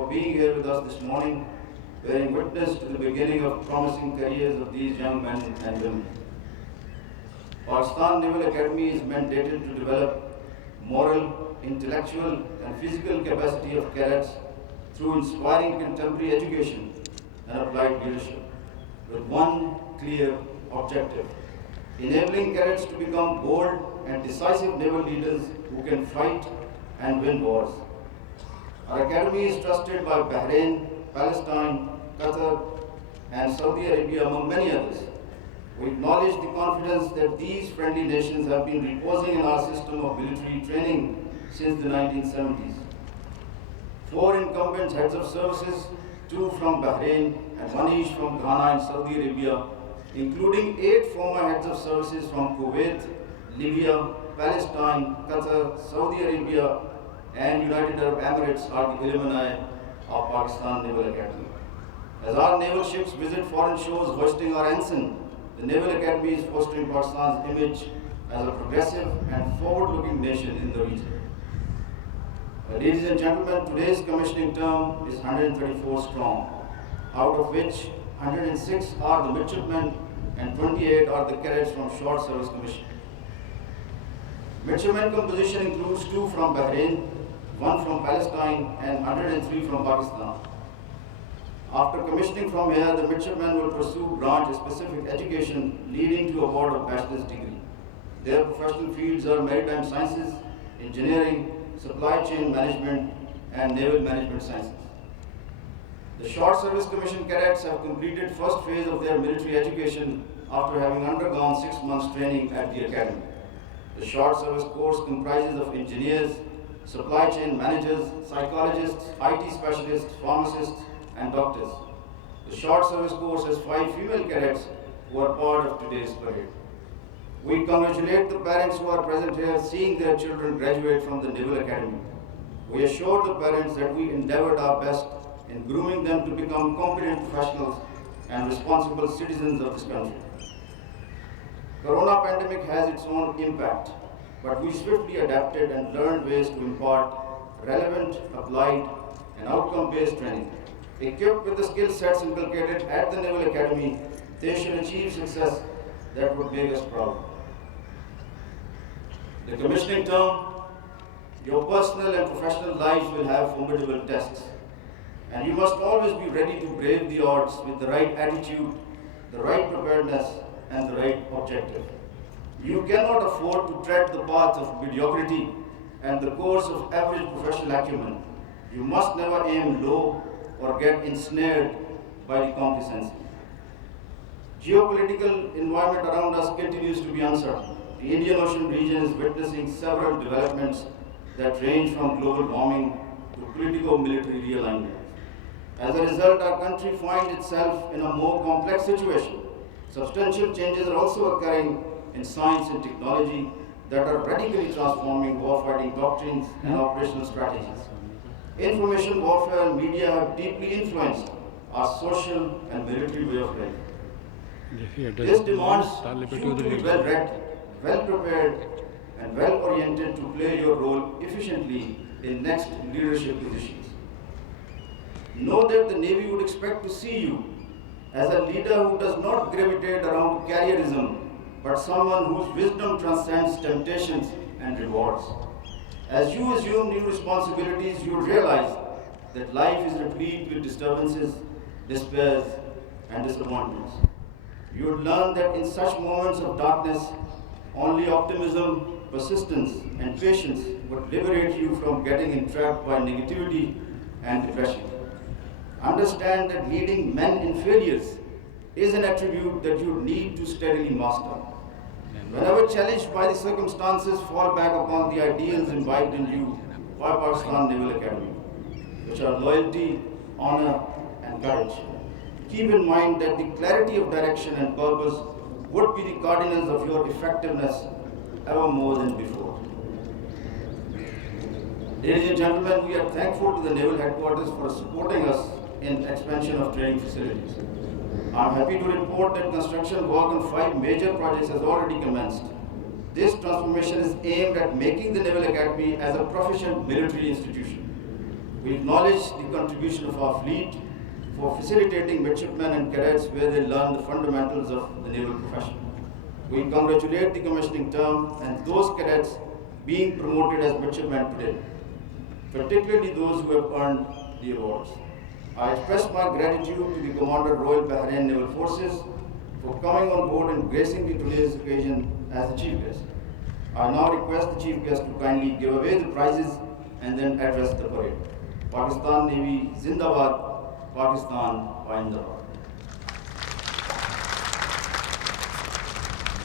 for being here with us this morning, bearing witness to the beginning of promising careers of these young men and women. Pakistan Naval Academy is mandated to develop moral, intellectual, and physical capacity of cadets through inspiring contemporary education and applied leadership, with one clear objective: enabling cadets to become bold and decisive naval leaders who can fight and win wars. Our academy is trusted by Bahrain, Palestine, Qatar, and Saudi Arabia, among many others. We acknowledge the confidence that these friendly nations have been reposing in our system of military training since the 1970s. 4 incumbent heads of services, 2 from Bahrain and 1 each from Ghana and Saudi Arabia, including 8 former heads of services from Kuwait, Libya, Palestine, Qatar, Saudi Arabia, and United Arab Emirates, are the alumni of Pakistan Naval Academy. As our naval ships visit foreign shores hoisting our ensign, the Naval Academy is fostering Pakistan's image as a progressive and forward-looking nation in the region. Ladies and gentlemen, today's commissioning term is 134 strong, out of which 106 are the midshipmen and 28 are the cadets from short service commission. Midshipmen composition includes 2 from Bahrain, 1 from Palestine, and 103 from Pakistan. After commissioning from here, the midshipmen will pursue branch-specific education leading to award of bachelor's degree. Their professional fields are maritime sciences, engineering, supply chain management, and naval management sciences. The short service commission cadets have completed first phase of their military education after having undergone 6 months training at the academy. The short service course comprises of engineers, supply chain managers, psychologists, IT specialists, pharmacists, and doctors. The short service course has 5 female cadets who are part of today's parade. We congratulate the parents who are present here seeing their children graduate from the Naval Academy. We assure the parents that we endeavored our best in grooming them to become competent professionals and responsible citizens of this country. Corona pandemic has its own impact, but we swiftly adapted and learned ways to impart relevant, applied, and outcome-based training. Equipped with the skill sets inculcated at the Naval Academy, they should achieve success that would make us proud. The commissioning term, your personal and professional lives will have formidable tests, and you must always be ready to brave the odds with the right attitude, the right preparedness, and the right objective. You cannot afford to tread the path of mediocrity and the course of average professional acumen. You must never aim low or get ensnared by the complacency. Geopolitical environment around us continues to be uncertain. The Indian Ocean region is witnessing several developments that range from global warming to politico-military realignment. As a result, our country finds itself in a more complex situation. Substantial changes are also occurring in science and technology that are radically transforming warfighting doctrines and operational strategies. Information warfare and media have deeply influenced our social and military way of life. This demands you to be well read, well prepared, and well oriented to play your role efficiently in next leadership positions. Know that the Navy would expect to see you as a leader who does not gravitate around careerism, but someone whose wisdom transcends temptations and rewards. As you assume new responsibilities, you realize that life is replete with disturbances, despairs, and disappointments. You would learn that in such moments of darkness, only optimism, persistence, and patience would liberate you from getting entrapped by negativity and depression. Understand that leading men in failures is an attribute that you need to steadily master. Whenever challenged by the circumstances, fall back upon the ideals imbibed in you by Pakistan Naval Academy, which are loyalty, honor, and courage. Keep in mind that the clarity of direction and purpose would be the cardinals of your effectiveness ever more than before. Ladies and gentlemen, we are thankful to the Naval Headquarters for supporting us in expansion of training facilities. I am happy to report that construction work on 5 major projects has already commenced. This transformation is aimed at making the Naval Academy as a proficient military institution. We acknowledge the contribution of our fleet for facilitating midshipmen and cadets where they learn the fundamentals of the naval profession. We congratulate the commissioning term and those cadets being promoted as midshipmen today, particularly those who have earned the awards. I express my gratitude to the Commander Royal Bahrain Naval Forces for coming on board and gracing today's occasion as the chief guest. I now request the chief guest to kindly give away the prizes and then address the parade. Pakistan Navy Zindabad, Pakistan Zindabad.